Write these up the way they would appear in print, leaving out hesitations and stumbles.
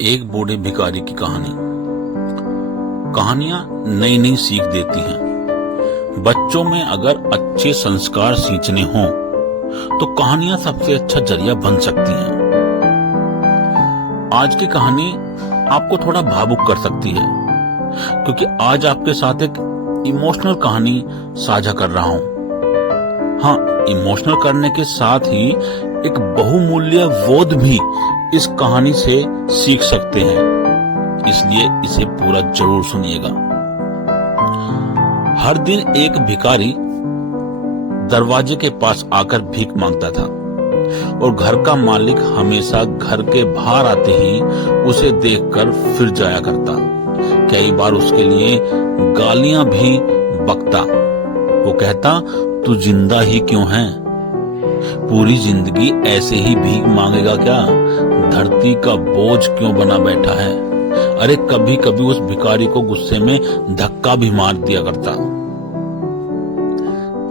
एक बूढ़े भिखारी की कहानी। कहानियां नई नई सीख देती हैं। बच्चों में अगर अच्छे संस्कार सींचने हों तो कहानियां सबसे अच्छा जरिया बन सकती हैं। आज की कहानी आपको थोड़ा भावुक कर सकती है, क्योंकि आज आपके साथ एक इमोशनल कहानी साझा कर रहा हूं। हाँ, इमोशनल करने के साथ ही एक बहुमूल्य बोध भी इस कहानी से सीख सकते हैं, इसलिए इसे पूरा जरूर सुनिएगा। हर दिन एक भिखारी दरवाजे के पास आकर भीख मांगता था और घर का मालिक हमेशा घर के बाहर आते ही उसे देखकर फिर जाया करता। कई बार उसके लिए गालियां भी बकता। वो कहता, तू जिंदा ही क्यों है? पूरी जिंदगी ऐसे ही भीख मांगेगा क्या? धरती का बोझ क्यों बना बैठा है? अरे कभी कभी उस भिखारी को गुस्से में धक्का भी मार दिया करता।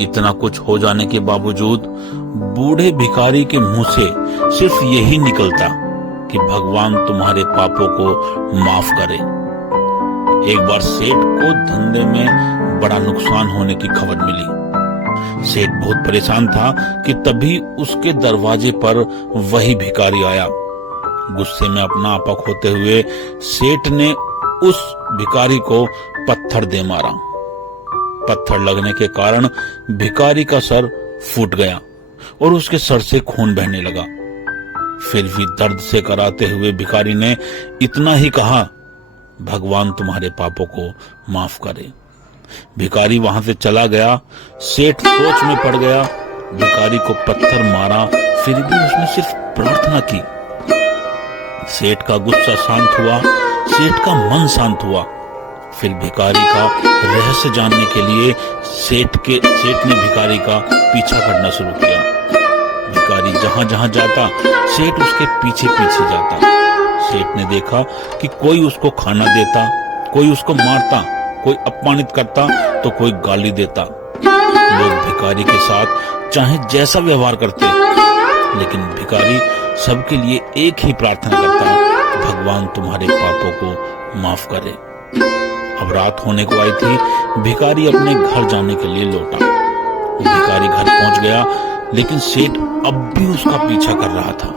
इतना कुछ हो जाने के बावजूद बूढ़े भिखारी के मुंह से सिर्फ यही निकलता कि भगवान तुम्हारे पापों को माफ करे। एक बार सेठ को धंधे में बड़ा नुकसान होने की खबर मिली। सेठ बहुत परेशान था कि तभी उसके दरवाजे पर वही भिखारी आया। गुस्से में अपना आपा खोते हुए सेठ ने उस भिखारी को पत्थर दे मारा। पत्थर लगने के कारण भिखारी का सर फूट गया और उसके सर से खून बहने लगा। फिर भी दर्द से कराते हुए भिखारी ने इतना ही कहा, भगवान तुम्हारे पापों को माफ करे। भिखारी वहां से चला गया। सेठ सोच में पड़ गया। भिखारी को पत्थर मारा, फिर भी उसने सिर्फ प्रार्थना की। सेठ का गुस्सा शांत हुआ, सेठ का मन शांत हुआ। फिर भिखारी का रहस्य जानने के लिए सेठ ने भिखारी का पीछा करना शुरू किया। भिखारी जहां जहां जाता, सेठ उसके पीछे पीछे जाता। सेठ ने देखा कि कोई उसको खाना देता, कोई उसको मारता, कोई अपमानित करता तो कोई गाली देता। लोग भिखारी के साथ चाहे जैसा व्यवहार करते, लेकिन भिखारी सबके लिए एक ही प्रार्थना करता, भगवान तुम्हारे पापों को माफ करे। अब रात होने को आई थी। भिखारी अपने घर जाने के लिए लौटा। भिखारी घर पहुंच गया, लेकिन सेठ अब भी उसका पीछा कर रहा था।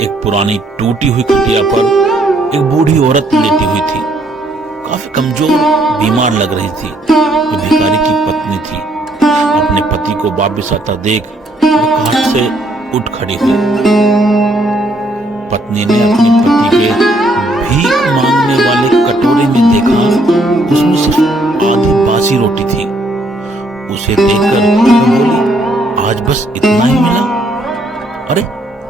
एक पुरानी टूटी हुई खटिया पर एक बूढ़ी औरत लेटी हुई थी। काफी कमजोर बीमार लग रही थी। वो भिखारी की पत्नी थी। अपने पति को वापस आता देख वो खाट से उठ खड़ी हुई। पत्नी ने अपने पति के भीख मांगने वाले कटोरे में देखा, उसमें सिर्फ आधी बासी रोटी थी। उसे देखकर वो बोली, आज बस इतना ही मिला? अरे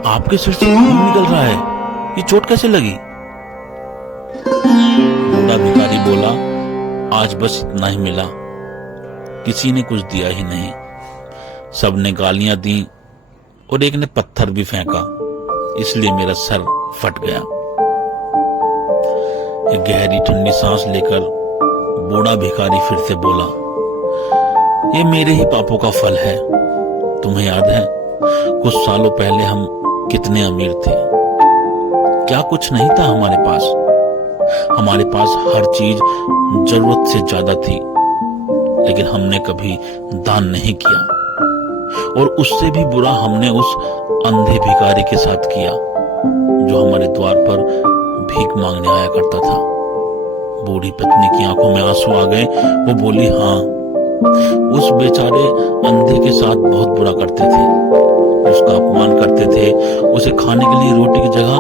आपके सिर से खून निकल रहा है, ये चोट कैसे लगी? बूढ़ा भिखारी बोला, आज बस इतना ही मिला, किसी ने कुछ दिया ही नहीं। सबने गालियां दी और एक ने पत्थर भी फेंका, इसलिए मेरा सर फट गया। एक गहरी ठंडी सांस लेकर बूढ़ा भिखारी फिर से बोला, ये मेरे ही पापों का फल है। तुम्हें याद है कुछ सालों पहले हम कितने अमीर थे? क्या कुछ नहीं था हमारे पास। हमारे पास हर चीज जरूरत से ज्यादा थी, लेकिन हमने कभी दान नहीं किया। और उससे भी बुरा हमने उस अंधे भिखारी के साथ किया जो हमारे द्वार पर भीख मांगने आया करता था। बूढ़ी पत्नी की आंखों में आंसू आ गए। वो बोली, हाँ, उस बेचारे अंधे के साथ बहुत बुरा करते थे, उसका अपमान करते थे, उसे खाने के लिए रोटी की जगह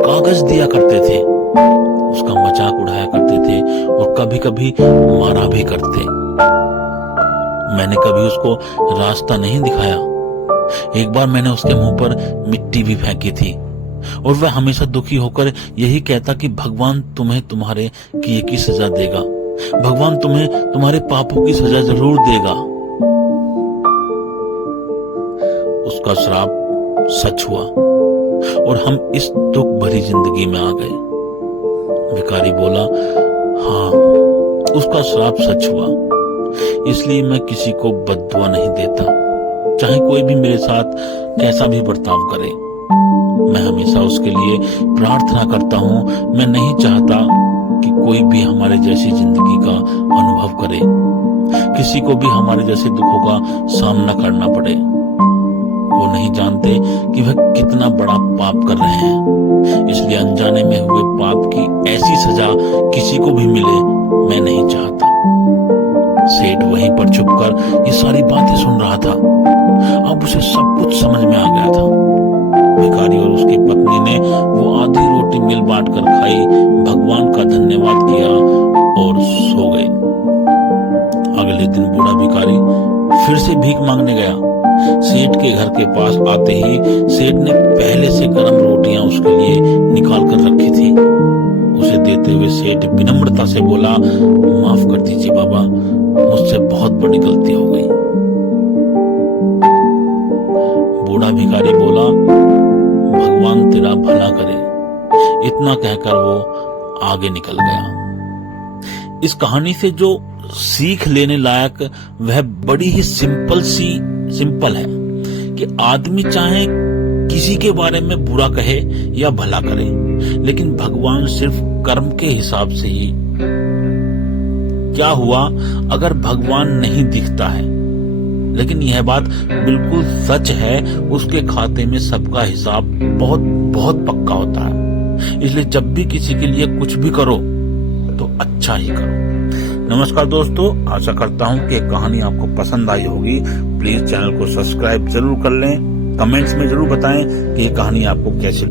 कागज दिया करते थे, उसका मजाक उड़ाया करते थे और कभी कभी मारा भी करते। मैंने कभी उसको रास्ता नहीं दिखाया। एक बार मैंने उसके मुंह पर मिट्टी भी फेंकी थी और वह हमेशा दुखी होकर यही कहता कि भगवान तुम्हें तुम्हारे किए की सजा देगा, भगवान तुम्हें तुम्हारे पापों की सजा जरूर देगा। उसका श्राप सच हुआ और हम इस दुख भरी जिंदगी में आ गए। भिखारी बोला, हाँ, उसका श्राप सच हुआ, इसलिए मैं किसी को बद्दुआ नहीं देता, चाहे कोई भी मेरे साथ कैसा भी बर्ताव करे। मैं हमेशा उसके लिए प्रार्थना करता हूँ। मैं नहीं चाहता कि कोई भी हमारे जैसी जिंदगी का अनुभव करे, किसी को भी हमारे जैसे दुखों का सामना करना पड़े। वो नहीं जानते कि वह कितना बड़ा पाप कर रहे हैं, इसलिए अनजाने में हुए पाप की ऐसी सजा किसी को भी मिले मैं नहीं चाहता। सेठ वहीं पर छुपकर ये सारी बातें सुन रहा था। अब उसे सब कुछ समझ में आ गया था। भिखारी और उसकी पत्नी ने वो आधी रोटी मिल बांट कर खाई, भगवान का धन्यवाद किया और सो गए। अगले दिन बूढ़ा भिखारी फिर से भीख मांगने गया। सेठ के घर के पास आते ही सेठ ने पहले से गर्म रोटियां उसके लिए निकाल कर रखी थी। उसे देते हुए सेठ विनम्रता से बोला, माफ कर दीजिए बाबा, मुझसे बहुत बड़ी गलती हो गई। बूढ़ा भिखारी बोला, भगवान तेरा भला करे। इतना कहकर वो आगे निकल गया। इस कहानी से जो सीख लेने लायक वह बड़ी ही सिंपल है कि आदमी चाहे किसी के बारे में बुरा कहे या भला करे, लेकिन भगवान सिर्फ कर्म के हिसाब से ही। क्या हुआ अगर भगवान नहीं दिखता है, लेकिन यह बात बिल्कुल सच है, उसके खाते में सबका हिसाब बहुत बहुत पक्का होता है। इसलिए जब भी किसी के लिए कुछ भी करो तो अच्छा ही करो। नमस्कार दोस्तों, आशा करता हूं कि कहानी आपको पसंद आई होगी। प्लीज चैनल को सब्सक्राइब जरूर कर लें। कमेंट्स में जरूर बताएं कि ये कहानी आपको कैसी